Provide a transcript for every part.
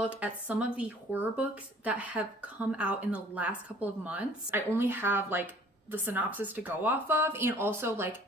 look at some of the horror books that have come out in the last couple of months. I only have like the synopsis to go off of, and also like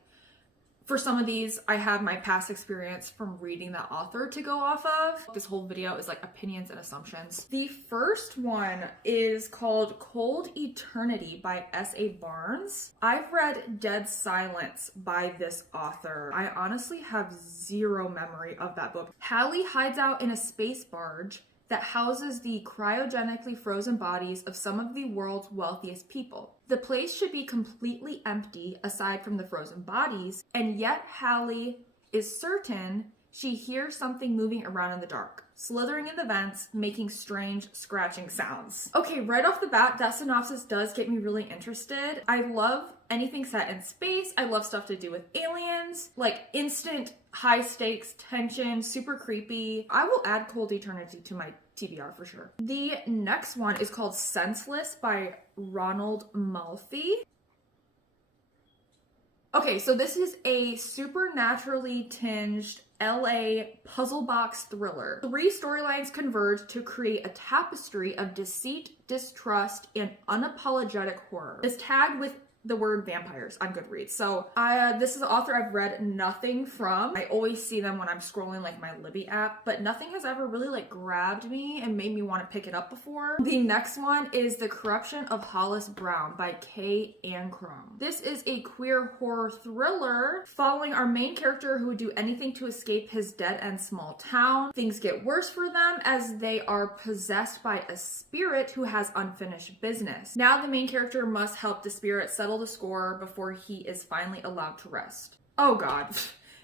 for some of these, I have my past experience from reading the author to go off of. This whole video is like opinions and assumptions. The first one is called Cold Eternity by S.A. Barnes. I've read Dead Silence by this author. I honestly have zero memory of that book. Hallie hides out in a space barge that houses the cryogenically frozen bodies of some of the world's wealthiest people. The place should be completely empty aside from the frozen bodies, and yet Hallie is certain she hears something moving around in the dark, slithering in the vents, making strange scratching sounds. Okay, right off the bat, that synopsis does get me really interested. I love anything set in space. I love stuff to do with aliens, like instant high stakes tension, super creepy. I will add Cold Eternity to my TBR for sure. The next one is called Senseless by Ronald Malfi. Okay, so this is a supernaturally tinged LA puzzle box thriller. 3 storylines converge to create a tapestry of deceit, distrust, and unapologetic horror. It's tagged with the word vampires on Goodreads. So this is an author I've read nothing from. I always see them when I'm scrolling like my Libby app, but nothing has ever really like grabbed me and made me want to pick it up before. The next one is The Corruption of Hollis Brown by K. Ancrum. This is a queer horror thriller following our main character who would do anything to escape his dead-end small town. Things get worse for them as they are possessed by a spirit who has unfinished business. Now the main character must help the spirit settle the score before he is finally allowed to rest. Oh god.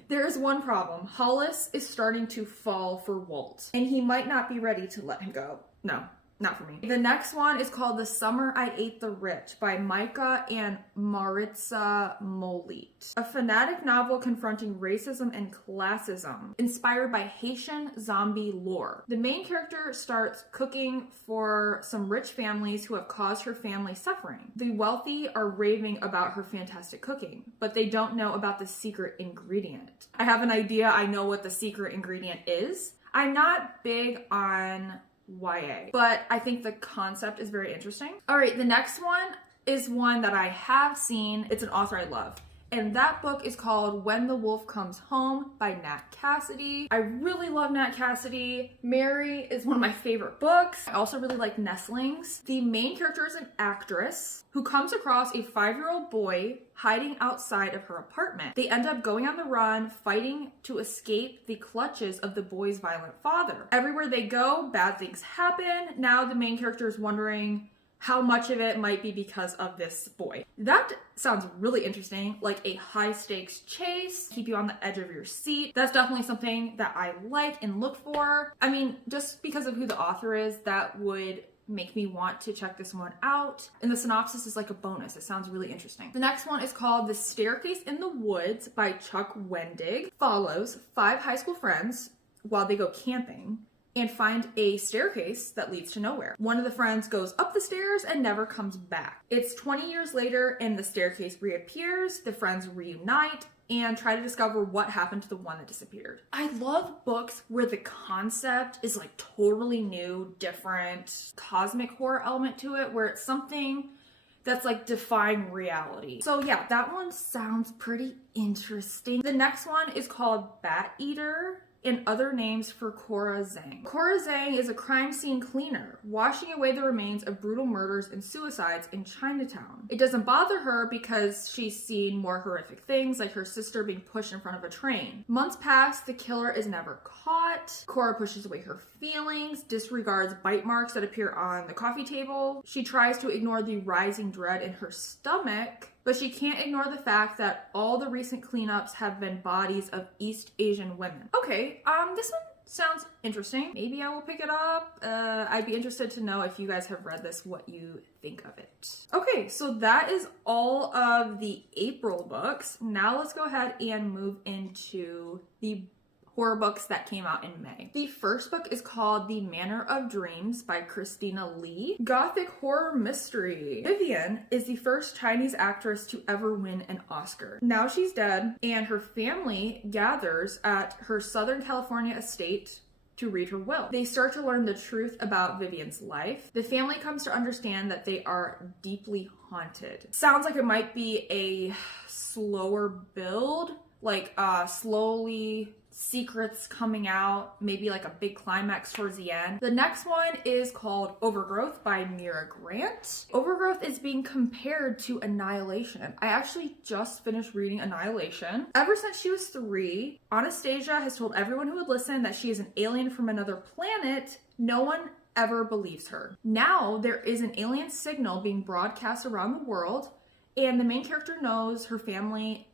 There is one problem. Hollis is starting to fall for Walt, and he might not be ready to let him go. No, not for me. The next one is called The Summer I Ate the Rich by Maika and Maritza Moulite. A fanatic novel confronting racism and classism, inspired by Haitian zombie lore. The main character starts cooking for some rich families who have caused her family suffering. The wealthy are raving about her fantastic cooking, but they don't know about the secret ingredient. I have an idea. I know what the secret ingredient is. I'm not big on YA, but I think the concept is very interesting. All right, the next one is one that I have seen. It's an author I love, and that book is called When the Wolf Comes Home by Nat Cassidy. I really love Nat Cassidy. Mary is one of my favorite books. I also really like Nestlings. The main character is an actress who comes across a 5-year-old boy hiding outside of her apartment. They end up going on the run, fighting to escape the clutches of the boy's violent father. Everywhere they go, bad things happen. Now the main character is wondering how much of it might be because of this boy. That sounds really interesting, like a high stakes chase, keep you on the edge of your seat. That's definitely something that I like and look for. I mean, just because of who the author is, that would make me want to check this one out. And the synopsis is like a bonus. It sounds really interesting. The next one is called The Staircase in the Woods by Chuck Wendig. Follows 5 high school friends while they go camping and find a staircase that leads to nowhere. One of the friends goes up the stairs and never comes back. It's 20 years later and the staircase reappears. The friends reunite and try to discover what happened to the one that disappeared. I love books where the concept is like totally new, different, cosmic horror element to it, where it's something that's like defying reality. So yeah, that one sounds pretty interesting. The next one is called Bat Eater and Other Names for Cora Zeng. Cora Zeng is a crime scene cleaner, washing away the remains of brutal murders and suicides in Chinatown. It doesn't bother her because she's seen more horrific things, like her sister being pushed in front of a train. Months pass, the killer is never caught. Cora pushes away her feelings, disregards bite marks that appear on the coffee table. She tries to ignore the rising dread in her stomach, but she can't ignore the fact that all the recent cleanups have been bodies of East Asian women. Okay, this one sounds interesting. Maybe I will pick it up. I'd be interested to know if you guys have read this, what you think of it. Okay, so that is all of the April books. Now let's go ahead and move into the horror books that came out in May. The first book is called The Manor of Dreams by Christina Lee. Gothic horror mystery. Vivian is the first Chinese actress to ever win an Oscar. Now she's dead, and her family gathers at her Southern California estate to read her will. They start to learn the truth about Vivian's life. The family comes to understand that they are deeply haunted. Sounds like it might be a slower build, like slowly secrets coming out, maybe like a big climax towards the end. The next one is called Overgrowth by Mira Grant. Overgrowth is being compared to Annihilation. I actually just finished reading Annihilation. Ever since she was 3, Anastasia has told everyone who would listen that she is an alien from another planet. No one ever believes her. Now there is an alien signal being broadcast around the world, and the main character knows her family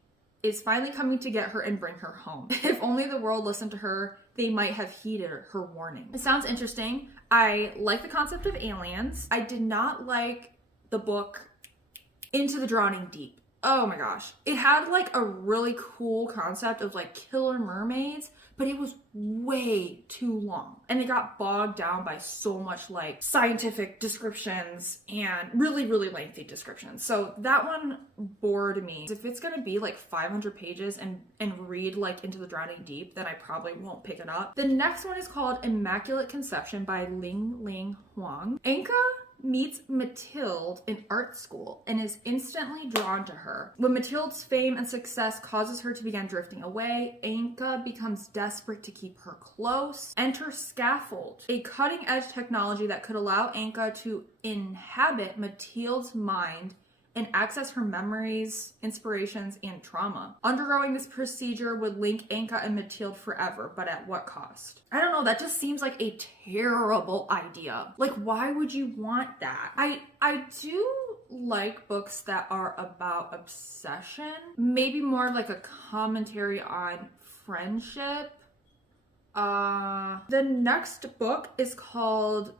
is finally coming to get her and bring her home. If only the world listened to her, they might have heeded her warning. It sounds interesting. I like the concept of aliens. I did not like the book Into the Drowning Deep. Oh my gosh. It had like a really cool concept of like killer mermaids, but it was way too long. And it got bogged down by so much like scientific descriptions and really, really lengthy descriptions. So that one bored me. If it's gonna be like 500 pages and read like Into the Drowning Deep, then I probably won't pick it up. The next one is called Immaculate Conception by Ling Huang. Anka meets Mathilde in art school and is instantly drawn to her. When Mathilde's fame and success causes her to begin drifting away, Anka becomes desperate to keep her close. Enter Scaffold, a cutting-edge technology that could allow Anka to inhabit Mathilde's mind and access her memories, inspirations, and trauma. Undergoing this procedure would link Anka and Mathilde forever, but at what cost? I don't know, that just seems like a terrible idea. Like, why would you want that? I do like books that are about obsession, maybe more of like a commentary on friendship. The next book is called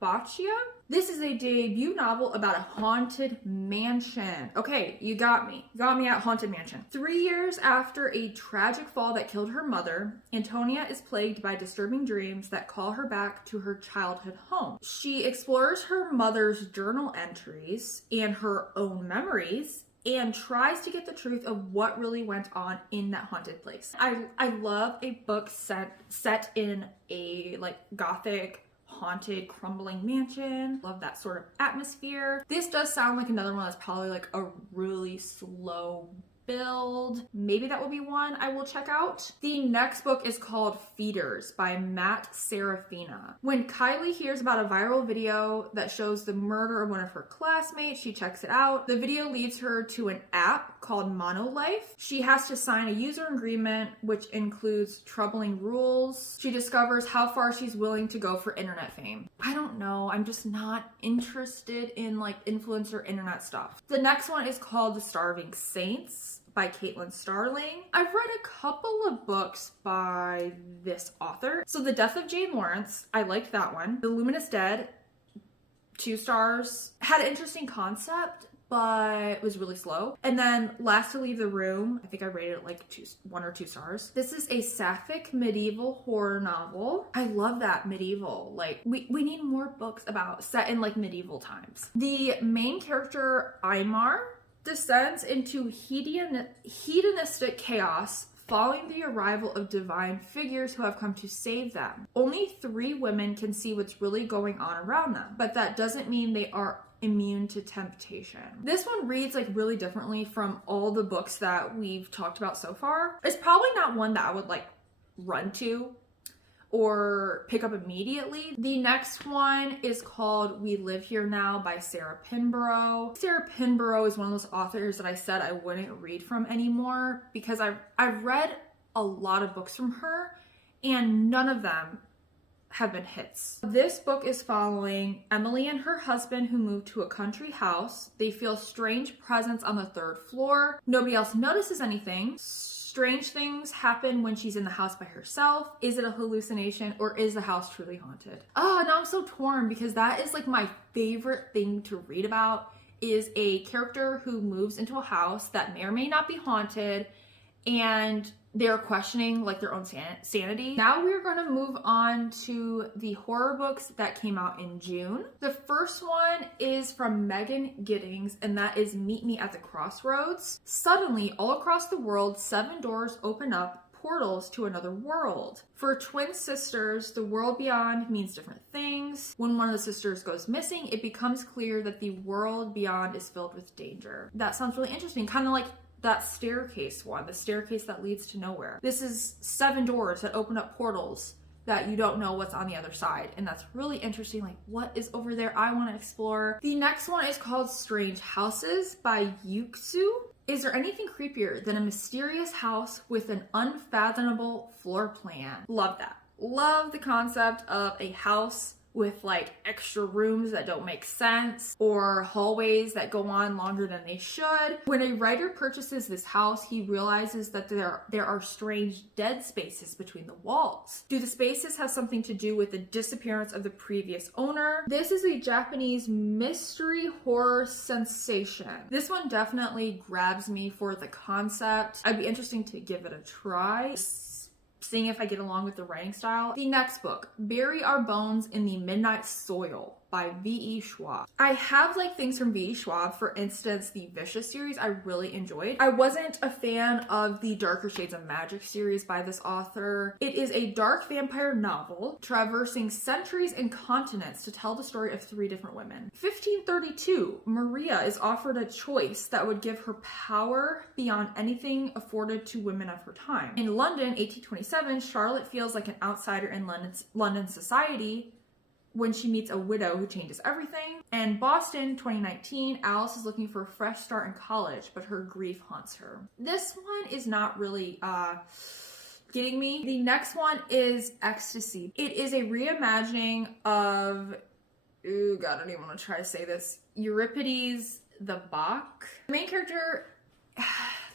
Bochica. This is a debut novel about a haunted mansion. Okay, you got me. You got me at haunted mansion. 3 years after a tragic fall that killed her mother, Antonia is plagued by disturbing dreams that call her back to her childhood home. She explores her mother's journal entries and her own memories and tries to get the truth of what really went on in that haunted place. I love a book set in a like gothic haunted crumbling mansion. Love that sort of atmosphere. This does sound like another one that's probably like a really slow build. Maybe that will be one I will check out. The next book is called Feeders by Matt Serafina. When Kylie hears about a viral video that shows the murder of one of her classmates, she checks it out. The video leads her to an app called Monolife. She has to sign a user agreement, which includes troubling rules. She discovers how far she's willing to go for internet fame. I don't know. I'm just not interested in like influencer internet stuff. The next one is called The Starving Saints by Caitlin Starling. I've read a couple of books by this author. So The Death of Jane Lawrence, I liked that one. The Luminous Dead, 2 stars. Had an interesting concept, but was really slow. And then Last to Leave the Room, I think I rated it like 1 or 2 stars. This is a sapphic medieval horror novel. I love that medieval. Like we need more books about set in like medieval times. The main character, Aymar, descends into hedonistic chaos following the arrival of divine figures who have come to save them. Only 3 women can see what's really going on around them, but that doesn't mean they are immune to temptation. This one reads like really differently from all the books that we've talked about so far. It's probably not one that I would like run to or pick up immediately. The next one is called We Live Here Now by Sarah Pinborough. Sarah Pinborough is one of those authors that I said I wouldn't read from anymore because I've read a lot of books from her and none of them have been hits. This book is following Emily and her husband who moved to a country house. They feel strange presence on the 3rd floor. Nobody else notices anything. Strange things happen when she's in the house by herself. Is it a hallucination or is the house truly haunted? Oh, now I'm so torn because that is like my favorite thing to read about, is a character who moves into a house that may or may not be haunted and they're questioning like their own sanity. Now we're gonna move on to the horror books that came out in June. The first one is from Megan Giddings, and that is Meet Me at the Crossroads. Suddenly, all across the world, 7 doors open up, portals to another world. For twin sisters, the world beyond means different things. When one of the sisters goes missing, it becomes clear that the world beyond is filled with danger. That sounds really interesting, kind of like that staircase one, the staircase that leads to nowhere. This is 7 doors that open up portals that you don't know what's on the other side. And that's really interesting. Like, what is over there? I want to explore. The next one is called Strange Houses by Uketsu. Is there anything creepier than a mysterious house with an unfathomable floor plan? Love that. Love the concept of a house with like extra rooms that don't make sense or hallways that go on longer than they should. When a writer purchases this house, he realizes that there are strange dead spaces between the walls. Do the spaces have something to do with the disappearance of the previous owner? This is a Japanese mystery horror sensation. This one definitely grabs me for the concept. I'd be interested to give it a try, seeing if I get along with the writing style. The next book, Bury Our Bones in the Midnight Soil by V.E. Schwab. I have like things from V.E. Schwab, for instance, the Vicious series I really enjoyed. I wasn't a fan of the Darker Shades of Magic series by this author. It is a dark vampire novel traversing centuries and continents to tell the story of 3 different women. 1532, Maria is offered a choice that would give her power beyond anything afforded to women of her time. In London, 1827, Charlotte feels like an outsider in London society when she meets a widow who changes everything. And Boston, 2019, Alice is looking for a fresh start in college, but her grief haunts her. This one is not really getting me. The next one is Ecstasy. It is a reimagining of, ooh, God, I don't even want to try to say this, Euripides the Bach. The main character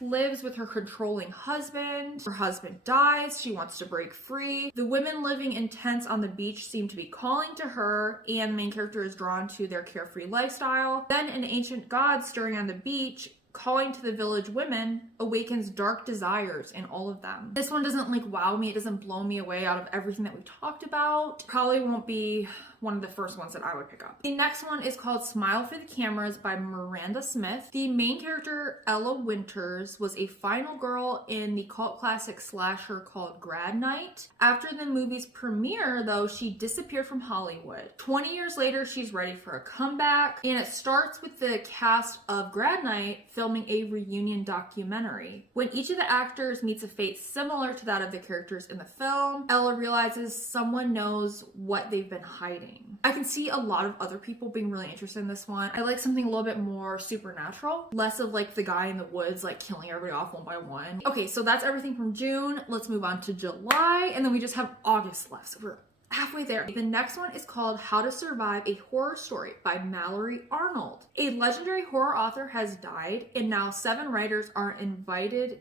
lives with her controlling husband. Her husband dies. She wants to break free. The women living in tents on the beach seem to be calling to her, and the main character is drawn to their carefree lifestyle. Then an ancient god stirring on the beach, calling to the village women, awakens dark desires in all of them. This one doesn't like wow me. It doesn't blow me away out of everything that we talked about. Probably won't be one of the first ones that I would pick up. The next one is called Smile for the Cameras by Miranda Smith. The main character, Ella Winters, was a final girl in the cult classic slasher called Grad Night. After the movie's premiere, though, she disappeared from Hollywood. 20 years later, she's ready for a comeback, and it starts with the cast of Grad Night filming a reunion documentary. When each of the actors meets a fate similar to that of the characters in the film, Ella realizes someone knows what they've been hiding. I can see a lot of other people being really interested in this one. I like something a little bit more supernatural, less of like the guy in the woods like killing everybody off one by one. Okay, so that's everything from June. Let's move on to July, and then we just have August left, so we're halfway there. The next one is called How to Survive a Horror Story by Mallory Arnold. A legendary horror author has died, and now 7 writers are invited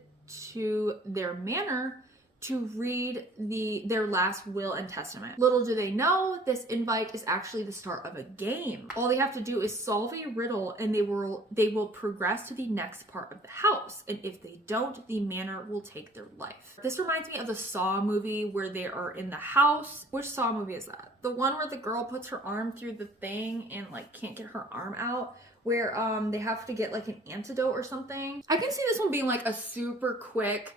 to their manor to read their last will and testament. Little do they know, this invite is actually the start of a game. All they have to do is solve a riddle, and they will progress to the next part of the house. And if they don't, the manor will take their life. This reminds me of the Saw movie where they are in the house. Which Saw movie is that? The one where the girl puts her arm through the thing and like can't get her arm out, where they have to get like an antidote or something. I can see this one being like a super quick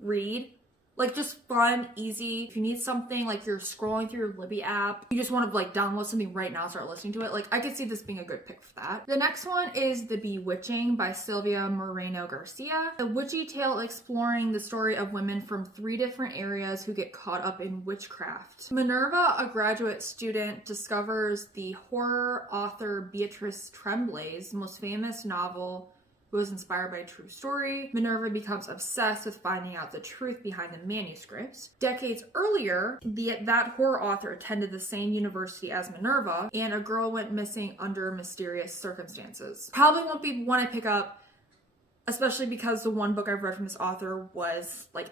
read. Like just fun, easy. If you need something, like you're scrolling through your Libby app, you just want to like download something right now, start listening to it. Like I could see this being a good pick for that. The next one is The Bewitching by Sylvia Moreno Garcia. A witchy tale exploring the story of women from 3 different areas who get caught up in witchcraft. Minerva, a graduate student, discovers the horror author Beatrice Tremblay's most famous novel was inspired by a true story. Minerva becomes obsessed with finding out the truth behind the manuscripts. Decades earlier, that horror author attended the same university as Minerva, and a girl went missing under mysterious circumstances. Probably won't be one I pick up, especially because the one book I've read from this author was like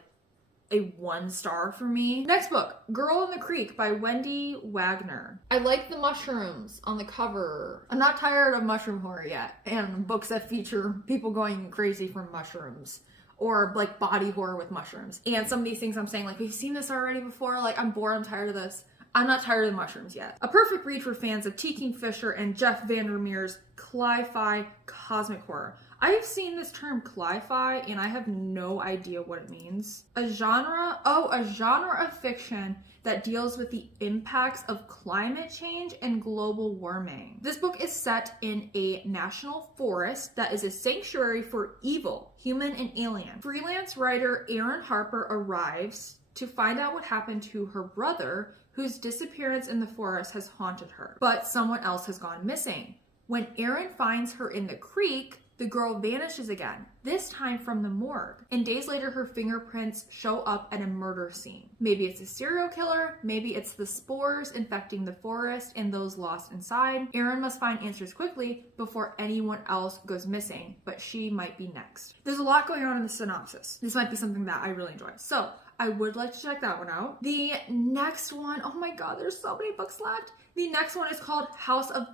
a 1 star for me. Next book, Girl in the Creek by Wendy Wagner. I like the mushrooms on the cover. I'm not tired of mushroom horror yet, and books that feature people going crazy from mushrooms, or like body horror with mushrooms. And some of these things I'm saying, like, we've seen this already before, like I'm bored, I'm tired of this. I'm not tired of the mushrooms yet. A perfect read for fans of T. Kingfisher and Jeff Vandermeer's Cli-Fi cosmic horror. I've seen this term cli-fi and I have no idea what it means. A genre of fiction that deals with the impacts of climate change and global warming. This book is set in a national forest that is a sanctuary for evil, human and alien. Freelance writer Erin Harper arrives to find out what happened to her brother, whose disappearance in the forest has haunted her, but someone else has gone missing. When Erin finds her in the creek, the girl vanishes again, this time from the morgue. And days later, her fingerprints show up at a murder scene. Maybe it's a serial killer, maybe it's the spores infecting the forest and those lost inside. Erin must find answers quickly before anyone else goes missing, but she might be next. There's a lot going on in the synopsis. This might be something that I really enjoy. So I would like to check that one out. The next one, oh my god, there's so many books left. The next one is called House of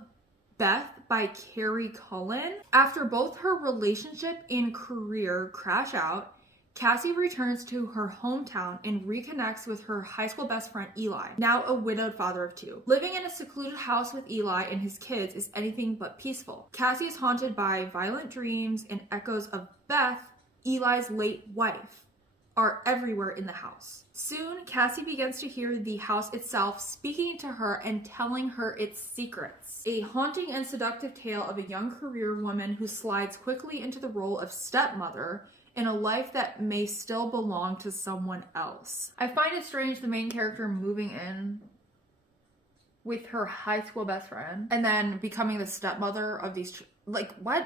Beth by Carrie Cullen. After both her relationship and career crash out, Cassie returns to her hometown and reconnects with her high school best friend Eli, now a widowed father of two. Living in a secluded house with Eli and his kids is anything but peaceful. Cassie is haunted by violent dreams, and echoes of Beth, Eli's late wife, are everywhere in the house. Soon, Cassie begins to hear the house itself speaking to her and telling her its secrets. A haunting and seductive tale of a young career woman who slides quickly into the role of stepmother in a life that may still belong to someone else. I find it strange the main character moving in with her high school best friend and then becoming the stepmother of these, like, what?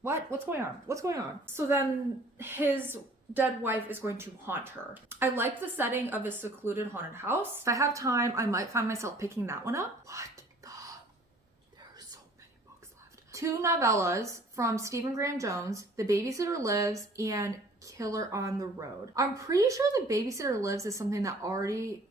What's going on? What's going on? So then his dead wife is going to haunt her. I like the setting of a secluded haunted house. If I have time, I might find myself picking that one up. There are so many books left. 2 novellas from Stephen Graham Jones, The Babysitter Lives and Killer on the Road. I'm pretty sure The Babysitter Lives is something that already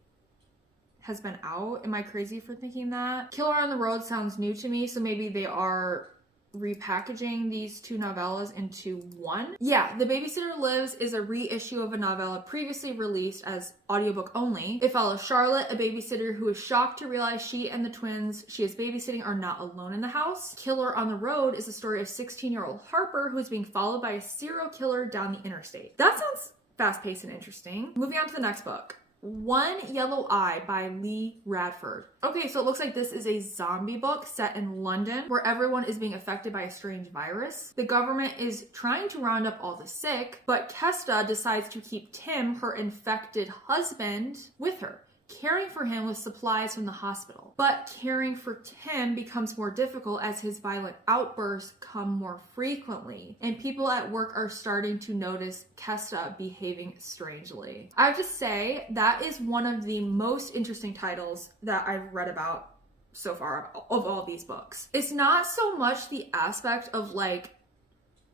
has been out. Am I crazy for thinking that? Killer on the Road sounds new to me, so maybe they are repackaging these 2 novellas into one. Yeah, The Babysitter Lives is a reissue of a novella previously released as audiobook only. It follows Charlotte, a babysitter who is shocked to realize she and the twins she is babysitting are not alone in the house. Killer on the Road is a story of 16-year-old Harper who is being followed by a serial killer down the interstate. That sounds fast-paced and interesting. Moving on to the next book. One Yellow Eye by Lee Radford. Okay, so it looks like this is a zombie book set in London where everyone is being affected by a strange virus. The government is trying to round up all the sick, but Kesta decides to keep Tim, her infected husband, with her, caring for him with supplies from the hospital. But caring for Tim becomes more difficult as his violent outbursts come more frequently, and people at work are starting to notice Kesta behaving strangely. I have to say, that is one of the most interesting titles that I've read about so far of all these books. It's not so much the aspect of like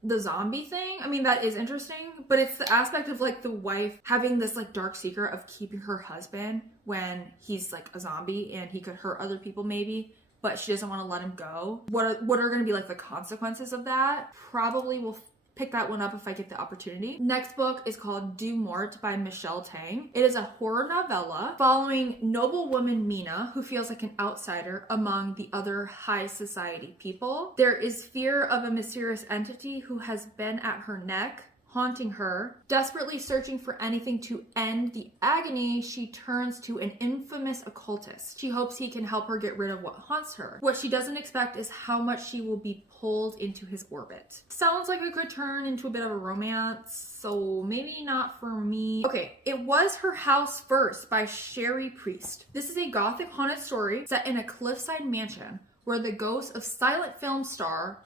the zombie thing. I mean, that is interesting, but it's the aspect of like the wife having this like dark secret of keeping her husband when he's like a zombie and he could hurt other people maybe, but she doesn't want to let him go. What are going to be like the consequences of that? Probably will pick that one up if I get the opportunity. Next book is called Du Mort by Michelle Tang. It is a horror novella following noblewoman Mina, who feels like an outsider among the other high society people. There is fear of a mysterious entity who has been at her neck, haunting her. Desperately searching for anything to end the agony, she turns to an infamous occultist. She hopes he can help her get rid of what haunts her. What she doesn't expect is how much she will be pulled into his orbit. Sounds like it could turn into a bit of a romance, so maybe not for me. Okay, it was Her House First by Sherry Priest. This is a gothic haunted story set in a cliffside mansion where the ghost of silent film star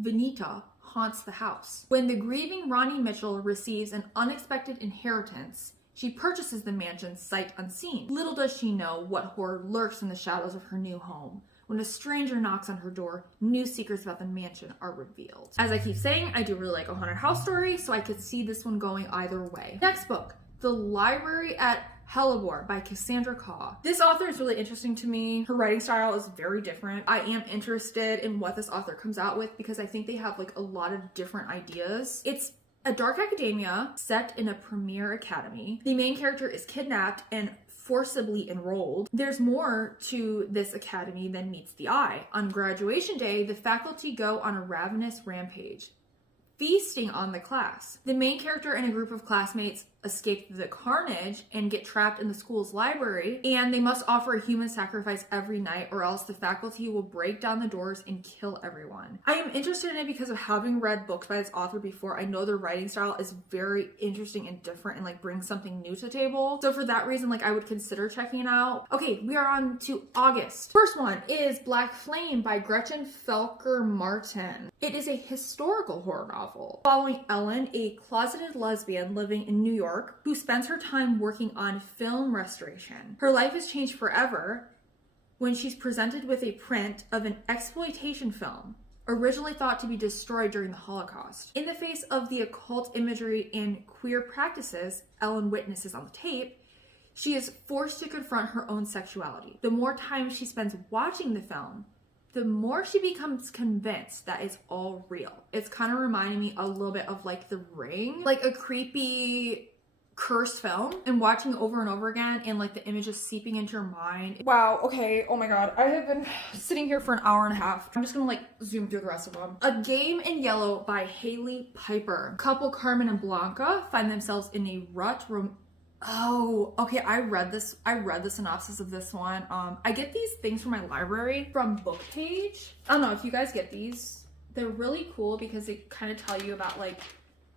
Venita haunts the house. When the grieving Ronnie Mitchell receives an unexpected inheritance, she purchases the mansion sight unseen. Little does she know what horror lurks in the shadows of her new home. When a stranger knocks on her door, new secrets about the mansion are revealed. As I keep saying, I do really like a haunted house story, so I could see this one going either way. Next book, The Library at Hellebore by Cassandra Kaw. This author is really interesting to me. Her writing style is very different. I am interested in what this author comes out with because I think they have like a lot of different ideas. It's a dark academia set in a premier academy. The main character is kidnapped and forcibly enrolled. There's more to this academy than meets the eye. On graduation day, the faculty go on a ravenous rampage, feasting on the class. The main character and a group of classmates escape the carnage and get trapped in the school's library, and they must offer a human sacrifice every night or else the faculty will break down the doors and kill everyone. I am interested in it because of having read books by this author before. I know their writing style is very interesting and different and like brings something new to the table. So for that reason, like I would consider checking it out. Okay, we are on to August. First one is Black Flame by Gretchen Felker Martin. It is a historical horror novel following Ellen, a closeted lesbian living in New York, who spends her time working on film restoration. Her life is changed forever when she's presented with a print of an exploitation film originally thought to be destroyed during the Holocaust. In the face of the occult imagery and queer practices Ellen witnesses on the tape, she is forced to confront her own sexuality. The more time she spends watching the film, the more she becomes convinced that it's all real. It's kind of reminding me a little bit of like The Ring, like a creepy cursed film, and watching it over and over again and like the images seeping into your mind. Wow, okay, oh my god, I have been sitting here for an hour and a half. I'm just gonna like zoom through the rest of them. A Game in Yellow by Haley Piper. Couple Carmen and Blanca find themselves in a rut. Oh, okay, I read the synopsis of this one. I get these things from my library from Bookpage. I don't know if you guys get these. They're really cool because they kind of tell you about like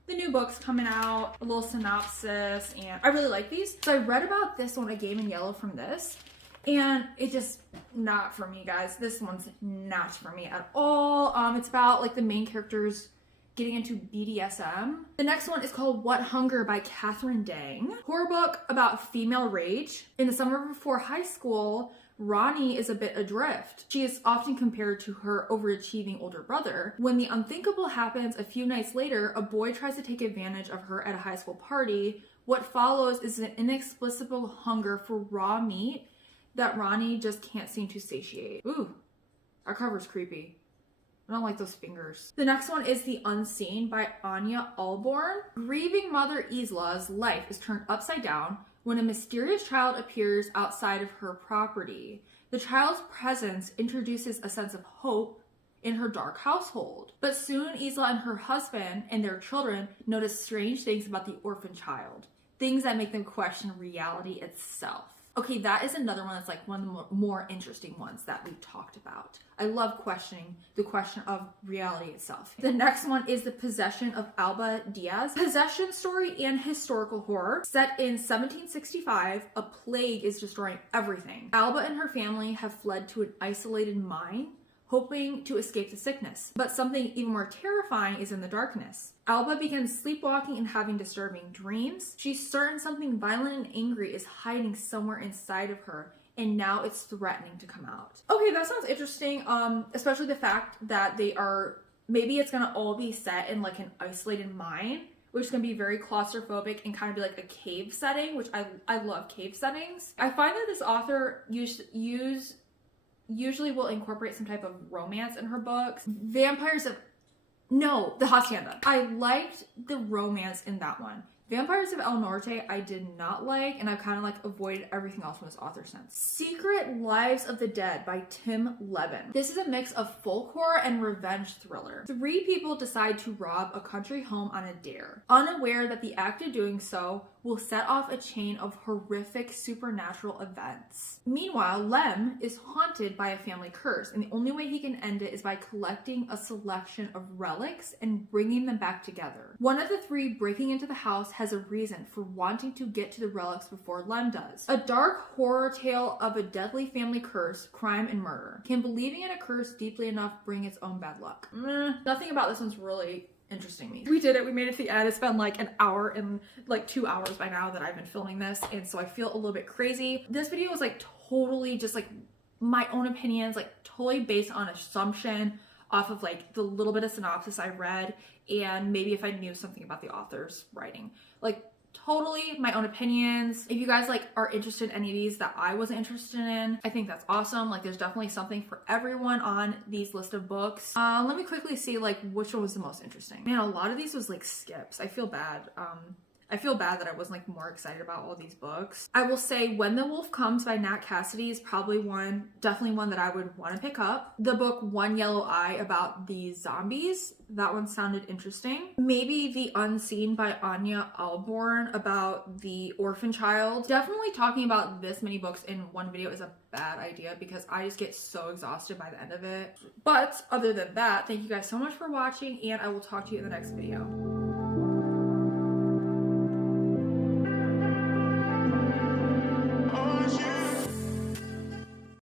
the new books coming out, a little synopsis, and I really like these. So I read about this one, A Game in Yellow, from this, and it just not for me, guys. This one's not for me at all. It's about like the main characters getting into BDSM. The next one is called What Hunger by Catherine Dang. Horror book about female rage. In the summer before high school, Ronnie is a bit adrift. She is often compared to her overachieving older brother. When the unthinkable happens a few nights later, a boy tries to take advantage of her at a high school party. What follows is an inexplicable hunger for raw meat that Ronnie just can't seem to satiate. Ooh, our cover's creepy. I don't like those fingers. The next one is The Unseen by Anya Alborn. Grieving mother Isla's life is turned upside down when a mysterious child appears outside of her property. The child's presence introduces a sense of hope in her dark household. But soon Isla and her husband and their children notice strange things about the orphan child. Things that make them question reality itself. Okay, that is another one that's like one of the more interesting ones that we've talked about. I love questioning the question of reality itself. The next one is The Possession of Alba Diaz. Possession story and historical horror. Set in 1765, a plague is destroying everything. Alba and her family have fled to an isolated mine, hoping to escape the sickness. But something even more terrifying is in the darkness. Alba begins sleepwalking and having disturbing dreams. She's certain something violent and angry is hiding somewhere inside of her, and now it's threatening to come out. Okay, that sounds interesting, especially the fact that maybe it's gonna all be set in like an isolated mine, which is gonna be very claustrophobic and kind of be like a cave setting, which I love cave settings. I find that this author usually will incorporate some type of romance in her books. The Hacienda. I liked the romance in that one. Vampires of El Norte I did not like, and I've kind of like avoided everything else from this author since. Secret Lives of the Dead by Tim Levin. This is a mix of folk horror and revenge thriller. 3 people decide to rob a country home on a dare, unaware that the act of doing so will set off a chain of horrific supernatural events. Meanwhile, Lem is haunted by a family curse, and the only way he can end it is by collecting a selection of relics and bringing them back together. One of the 3 breaking into the house has a reason for wanting to get to the relics before Lem does. A dark horror tale of a deadly family curse, crime, and murder. Can believing in a curse deeply enough bring its own bad luck? Nothing about this one's really interesting me. We did it. We made it to the end. It's been like an hour and like 2 hours by now that I've been filming this, and so I feel a little bit crazy. This video was like totally just like my own opinions, like totally based on assumption off of like the little bit of synopsis I read, and maybe if I knew something about the author's writing. Like totally my own opinions. If you guys like are interested in any of these that I wasn't interested in, I think that's awesome. Like there's definitely something for everyone on these list of books. Let me quickly see like which one was the most interesting. Man, a lot of these was like skips. I feel bad. I feel bad that I wasn't like more excited about all these books. I will say When the Wolf Comes by Nat Cassidy is probably definitely one that I would want to pick up. The book One Yellow Eye about the zombies, that one sounded interesting. Maybe The Unseen by Anya Alborn about the orphan child. Definitely talking about this many books in one video is a bad idea because I just get so exhausted by the end of it. But other than that, thank you guys so much for watching, and I will talk to you in the next video.